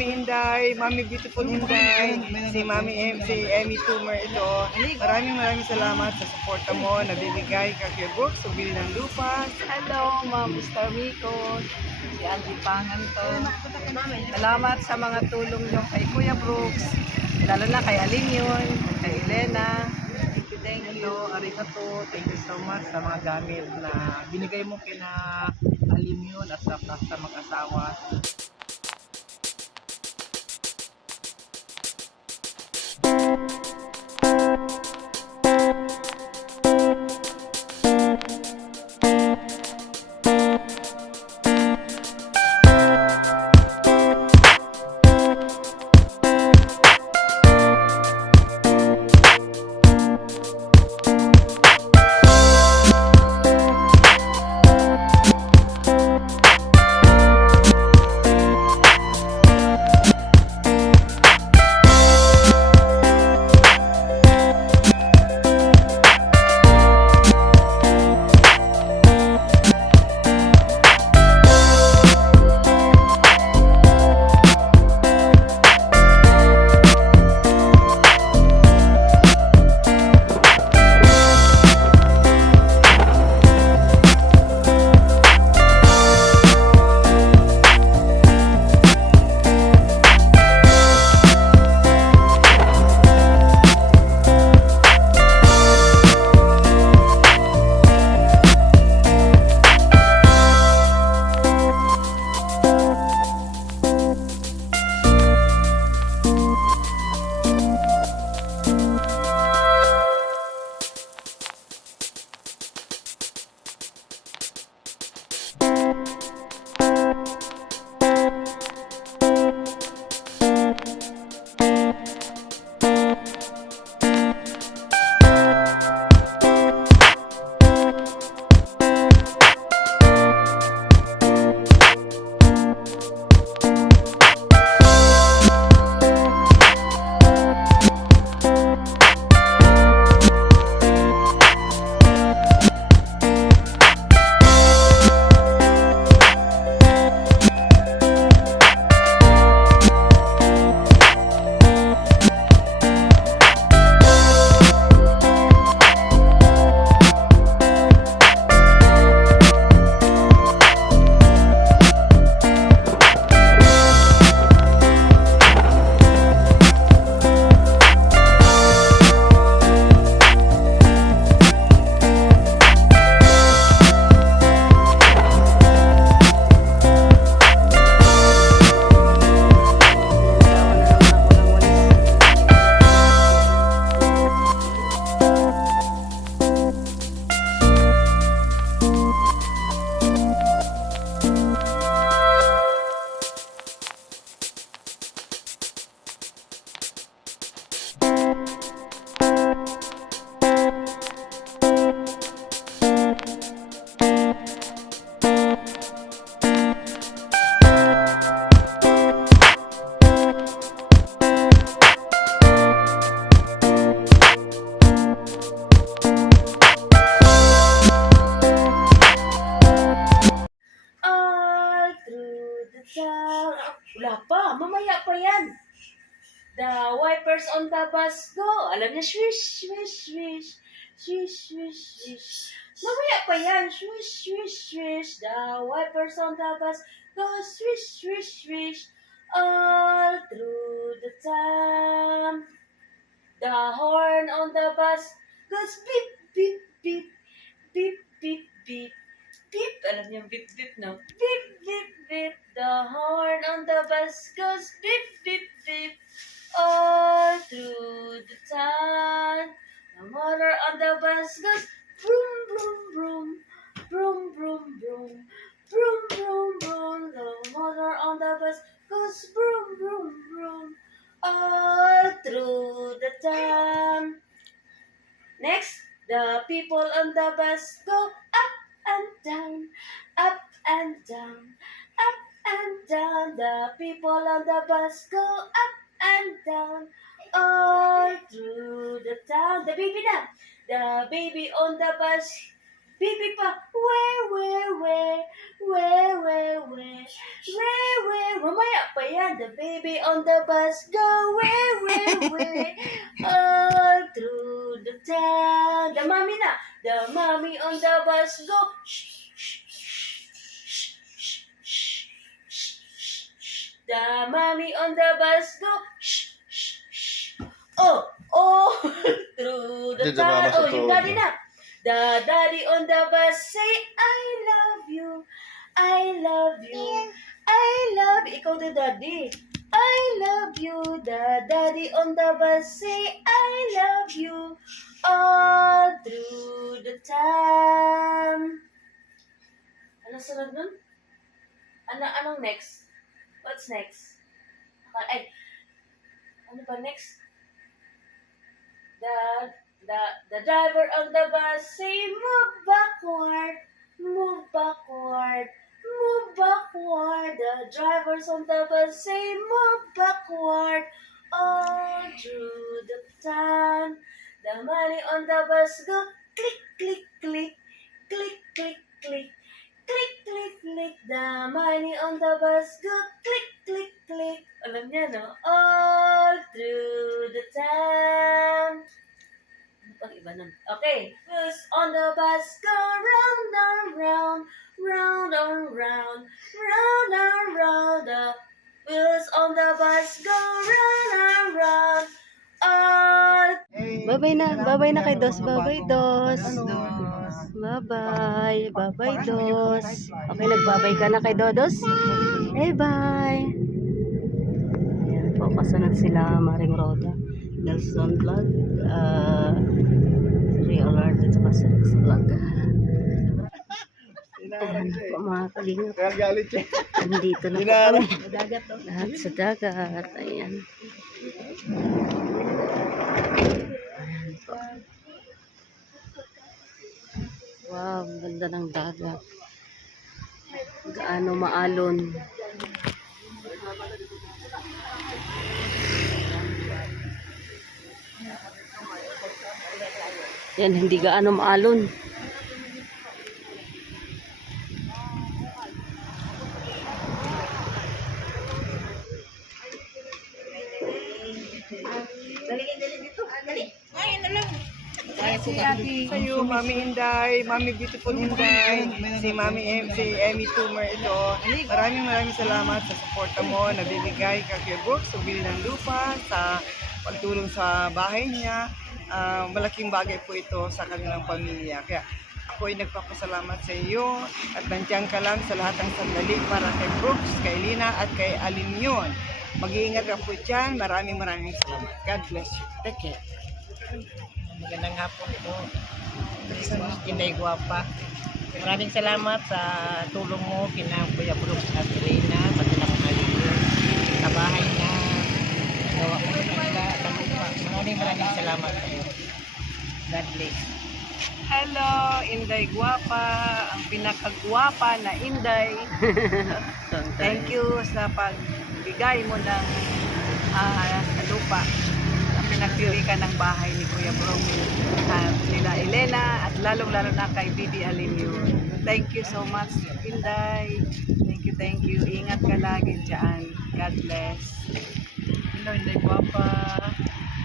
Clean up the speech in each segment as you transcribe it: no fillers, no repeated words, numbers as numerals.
Mami Inday, Mami Beautiful Inday, si si Emmy Tumer ito. Maraming salamat sa suporta mo na bibigay ka kay Brooks sa bili ng lupa. Hello, Ma'am Mr. Miko. Si Angie Pangan to. Salamat sa mga tulong nyo kay Kuya Brooks. Lalo na kay Aling yun, kay Elena. Thank you, arigato. Thank you so much sa mga gamit na binigay mo kina Alim yun at sa mag-asawa. Wala pa, mamaya pa yan. The wipers on the bus go. Alam niya, swish, swish, swish. Swish, swish, swish. Mamaya pa yan. Swish, swish, swish. The wipers on the bus go. Swish, swish, swish. All through the time. The horn on the bus goes beep, beep, beep. Beep, beep, beep. Beep. Alam niyo, beep, beep, no? Beep, beep, beep. The horn on the bus goes beep, beep, beep. All through the town. The motor on the bus goes vroom, vroom, vroom. Vroom, vroom, vroom. Vroom, vroom, vroom. The motor on the bus goes vroom, vroom, vroom. All through the town. Next, the people on the bus go up and down, up and down, up and down. The people on the bus go up and down, all through the town. The baby na. The baby on the bus Baby pa, where. Mamaya pa yan. The baby on the bus go, where. All through the town. The mommy na. The mommy on the bus go. The mommy on the bus go. Oh, through the town. Oh, yung daddy na. The daddy on the bus say, I love you. Ikaw the daddy. I love you. The daddy on the bus say, I love you. All through the town. Ano sunod nun? Anong next? What's next? Ay, ano ba next? The driver on the bus say, move backward. The drivers on the bus say, move backward. All through the town. The money on the bus go click. The money on the bus go click. Alam niya, no? All through the town. Ano pang iba nun? Okay. Wheels on the bus go round and round. The wheels on the bus go round and round. All. Bye-bye na kay Dos. Bye-bye, Dos. Bye-bye, Dos. Okay, nagbabay ka na kay Dodos? Bye-bye. Ayan po, kasunod sila Maring Roda. Nelson Vlog. Ray Alert at saka Sex Vlog. Ayan po mga kalingap. Nandito na po kami. Lahat sa dagat. Ayan. Ayan po. Wow, ang ganda ng dagat. Gaano maalon. Yan, hindi gaano maalon. Sa'yo, Mami Inday, Mami Beautiful Inday, si Emmy Tumor ito. Maraming salamat sa suporta mo na bibigay ka kay Brooks sa bili ng lupa, sa pagtulong sa bahay niya. Malaking bagay po ito sa kanilang pamilya. Kaya ako ay nagpapasalamat sa iyo at nandiyan ka lang sa lahat ng sandali para kay Brooks, kay Lina at kay Alimyon. Mag-iingat ka po dyan. Maraming salamat. God bless you. Take care. Magandang hapon po. Inday Guapa. Maraming salamat sa tulong mo kina Kuya Brooks at Reina, pati na Mario, sa bahay na gawa ko sa kanila. Maraming salamat sa iyo. God bless. Hello, Inday Guapa, ang pinakagwapa na Inday. Thank you sa pagbigay mo ng lupa. Ang pinagpili ka ng bahay ni Kuya Brooks, nila Elena, at lalong-lalo na kay BD Alimyon. Thank you so much, Inday. Thank you. Ingat ka lagi dyan. God bless. Hello, Inday Guapa.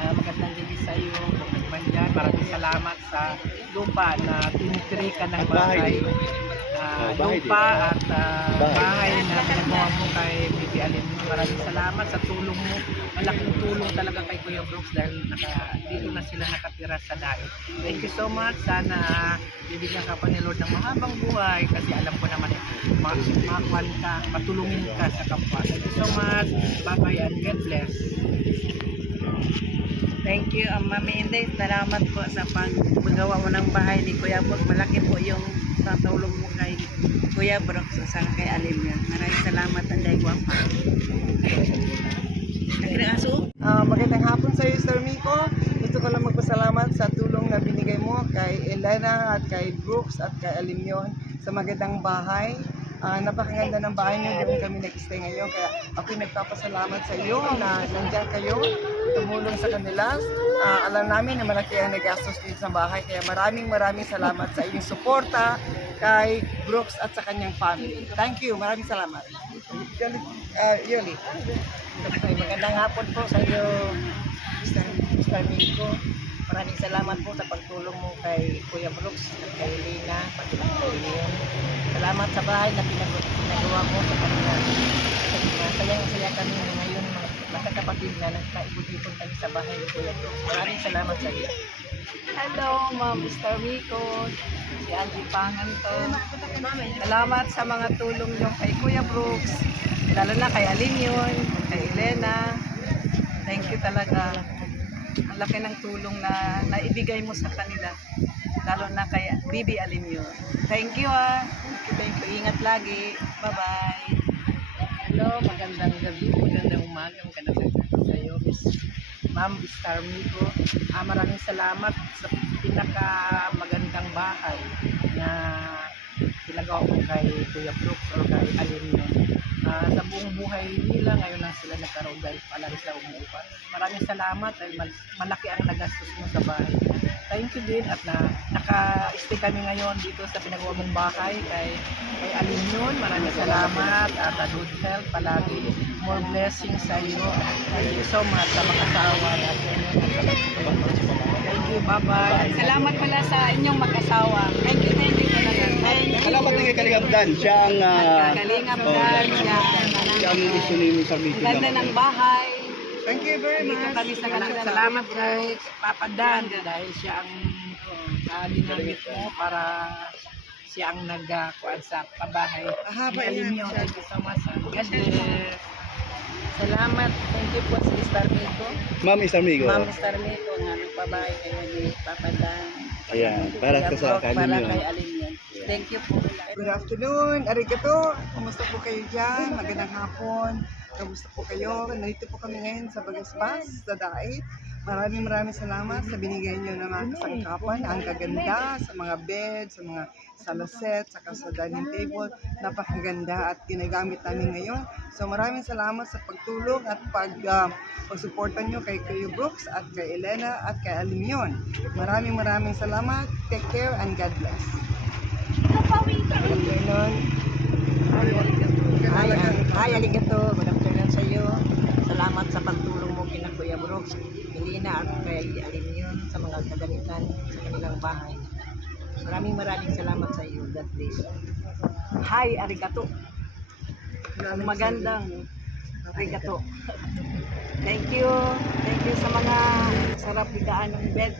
Magandang gabi sa iyo. Kung nagman dyan, maraming salamat sa lupa na tinitiri ka ng bahay. Lupa at bahay na pinagawa mo kay Bibi Alimyon. Maraming salamat sa tulong mo. Malaking tulong talaga kay Kuya Brooks dahil dito na sila nakatira sa daig. Thank you so much. Sana bibigyan ka pa ni Lord ng mahabang buhay kasi alam ko naman makakuan ka, matulungin ka sa kapwa. Thank you so much. Bye-bye and God bless. Thank you, Mami Inday. Salamat po sa paggawa mo ng bahay ni Kuya Brooks. Malaki po yung tatulong mo kay Kuya Brooks sa kay Alimyon. Maraming salamat, Inday Guapa. Magandang hapon sa iyo, Sir Miko. Gusto ko lang magpasalamat sa tulong na binigay mo kay Elena at kay Brooks at kay Alimyon sa magandang bahay. Napakaganda ng bahay niyo, doon kami nag-stay ngayon. Kaya ako'y nagpapasalamat sa iyo na nandiyan kayo, tumulong sa kanila. Alam namin na malaki ang nagastos dito sa bahay. Kaya maraming salamat sa iyong suporta kay Brooks at sa kanyang family. Thank you, maraming salamat. Yoli. Okay, magandang hapon po sa iyo, Mr. Miko. Maraming salamat po sa pagtulong mo kay Kuya Brooks at kay Lina, pati lang kay Leon. Salamat sa bahay na pinagawa mo sa kanila. Sayang-saya kami ngayon, mga kapatid na nagkaibot-ibot kami sa bahay ni Kuya Brooks. Maraming salamat sa iyo. Hello, Ma'am Mr. Miko, si Angie Pangan to. Salamat sa mga tulong nyo kay Kuya Brooks, lalo na kay Alinyon, kay Elena. Thank you talaga. Ang laki ng tulong na naibigay mo sa kanila, lalo na kay Bibi Alinyon. Thank you Thank you. Ingat lagi. Bye-bye. Hello, magandang gabi, magandang umaga, magandang gabi sa iyo, Ma'am Star Miko. Maraming salamat sa pinakamagandang bahay na pinagawa ko kay Kuya Brooks o kay Alinyon. Sa buong buhay nila, ngayon lang sila nagkaroon dahil palagi sila umuupa. Maraming salamat dahil malaki ang nagastos mo sa bahay. Thank you din at naka-stay kami ngayon dito sa pinagawa mong bahay kay Alinyon. Maraming salamat at good health palagi. More blessings sa iyo. Thank you so much sa mga asawa natin. Thank you, bye-bye. Salamat pala sa inyong mag-asawa. Thank you talaga. Thank you. Salamat din kay Kalingap Dan. Siya ang Kalingap Dan. siya ang gusto ni Mr. Miko. Ang ganda ng bahay. Thank you very Dito much. kami sa kanila. Salamat kay Papa Dan dahil siya ang ginamit mo para siya ang nagkuhan sa pabahay. Ahaba Alim yan. niyo. Thank you so much. God bless. Salamat. Thank you po sa Mr. Miko. Ma'am Mr. Miko. Ma'am Mr. Miko nga nagpabahay kayo ni Papa Dan. Ayan, para Kuya sa Brooks, kanin para yun. kay Alinyon. Thank you po. Good afternoon, arigato. Kumusta po kayo dyan? Magandang hapon. Kamusta po kayo? Nandito po kami ngayon sa Bagasbas, sa Dait. Maraming salamat sa binigay niyo ng mga kasangkapan. Ang kaganda sa mga bed, sa mga salaset, saka sa dining table. Napakaganda at ginagamit namin ngayon. So maraming salamat sa pagtulong at pagsuporta niyo kay Kuya Brooks at kay Elena at kay Alinyon. Maraming salamat. Take care and God bless. Good afternoon. Hi, aligato. Good afternoon sa iyo. Salamat sa pagtulong mo kina Kuya Brooks, Lina at kay Alinyon sa mga kagamitan sa kanilang bahay. Maraming salamat sa iyo. God bless. Hi, arigato. Magandang arigato. Thank you. Thank you sa mga sarap higaan ng bed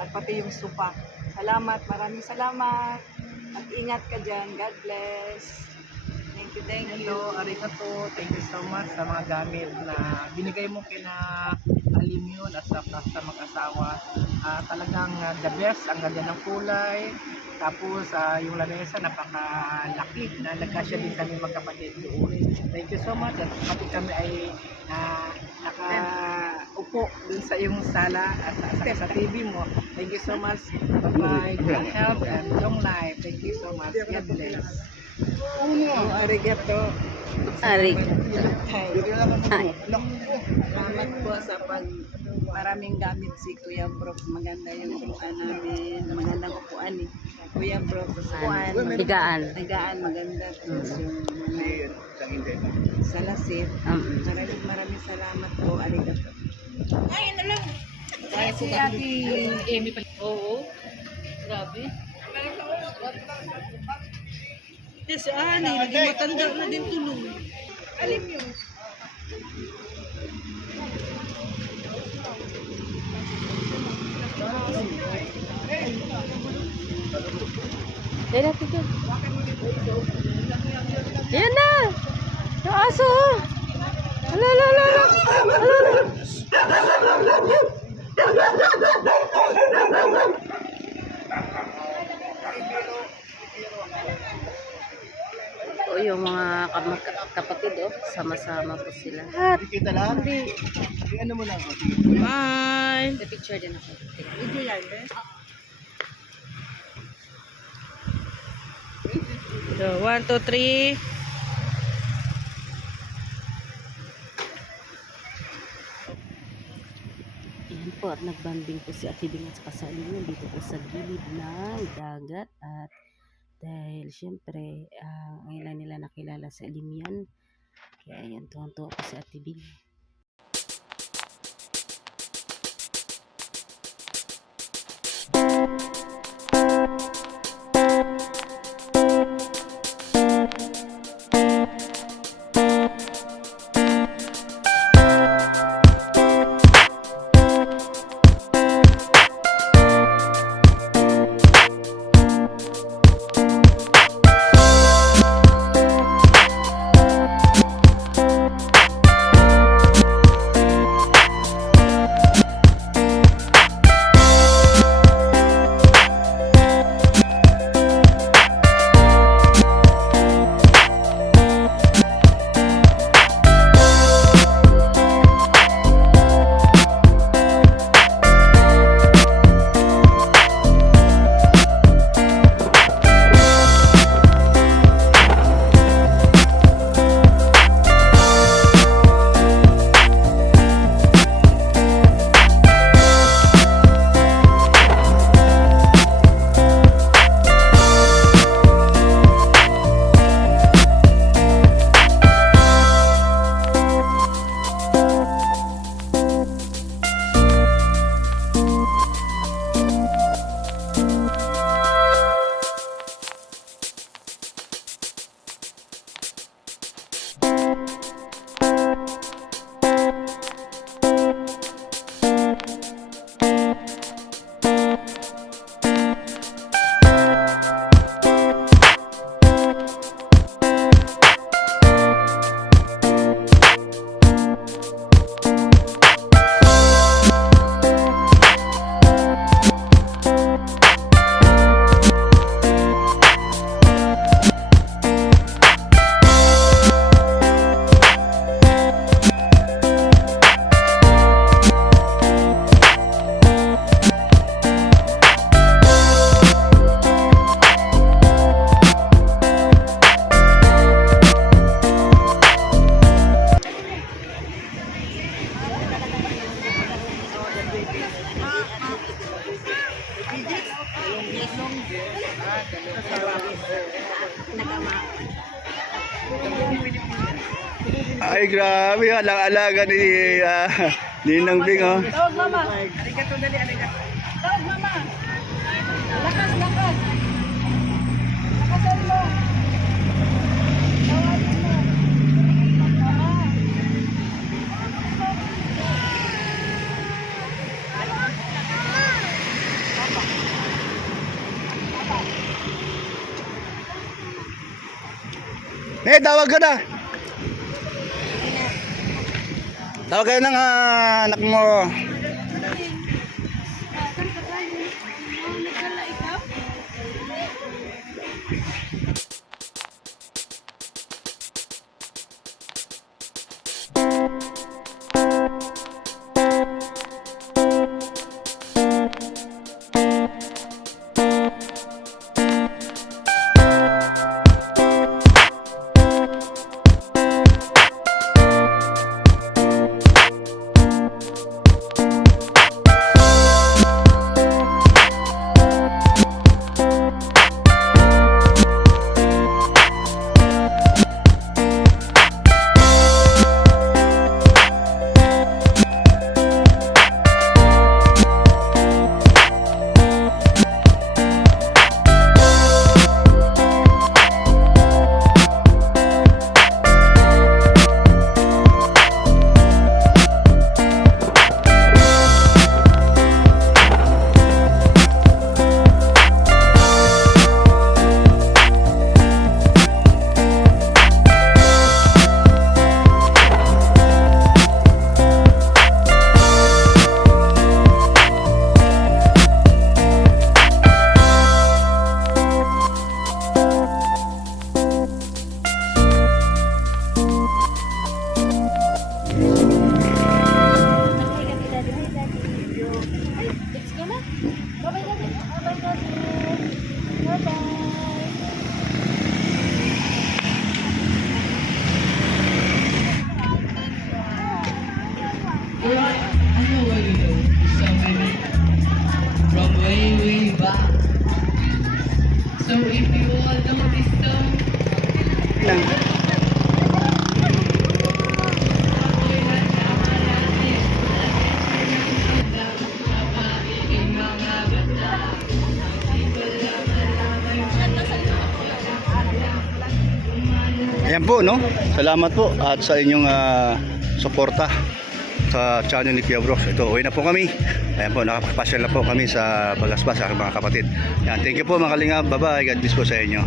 at pati yung sofa. Salamat, maraming salamat. At ingat ka dyan. God bless. Thank you. Hello, arigato. Thank you so much sa mga gamit na binigay mo kina Alinyon at sa mag-asawa. Talagang the best, ang ganda ng kulay. Tapos yung lamesa napakalaki na nagkasya din kami magkapatid doon. Thank you so much. At pati kami ay nakaupo dun sa iyong sala at sa TV mo. Thank you so much. Bye-bye. Good health and long life. Thank you so much. God bless. Arigato. Salamat po sa maraming gamit si Kuya Brooks. Maganda yung upuan namin. Magandang upuan ni Kuya Brooks. Upuan. Higaan, maganda. Tapos yung salasit. Maraming salamat po. Arigato. Si Ate Amy pa. Oo. Grabe. Yes, hindi matanda na din tulong. Yan na! Yung aso! Ala! O yung mga kapatid, sama-sama po sila. Kita lang? Hindi. Ano mo lang? Bye! The picture din ako. Video yan, eh? So, 1, 2, 3. Ayan po, at nagbanding po si Ate Bing at saka sa inyo dito po sa gilid ng dagat. At dahil syempre, ngayon nila nakilala sa Limian. Kaya ayan, tuwang-tuwa po si Ate Bing. Ay, grabe. Alang-alaga ni Ninang Bing, oh. Tawag mama. Arigato, dali, arigato. Tawag mama. Lakas, lakas. Lakasan mo. Tawagin mo. Mama. Tawag ka na. Tawag ka ng anak mo. Lang. Ayan po, no? Salamat po at sa inyong suporta sa channel ni Kuya Brooks. Ito, uwi na po kami. Ayan po, nakapagpasyal na po kami sa Bagasbas sa aking mga kapatid. Ayan, thank you po mga kalingap. Bye-bye. God bless po sa inyo.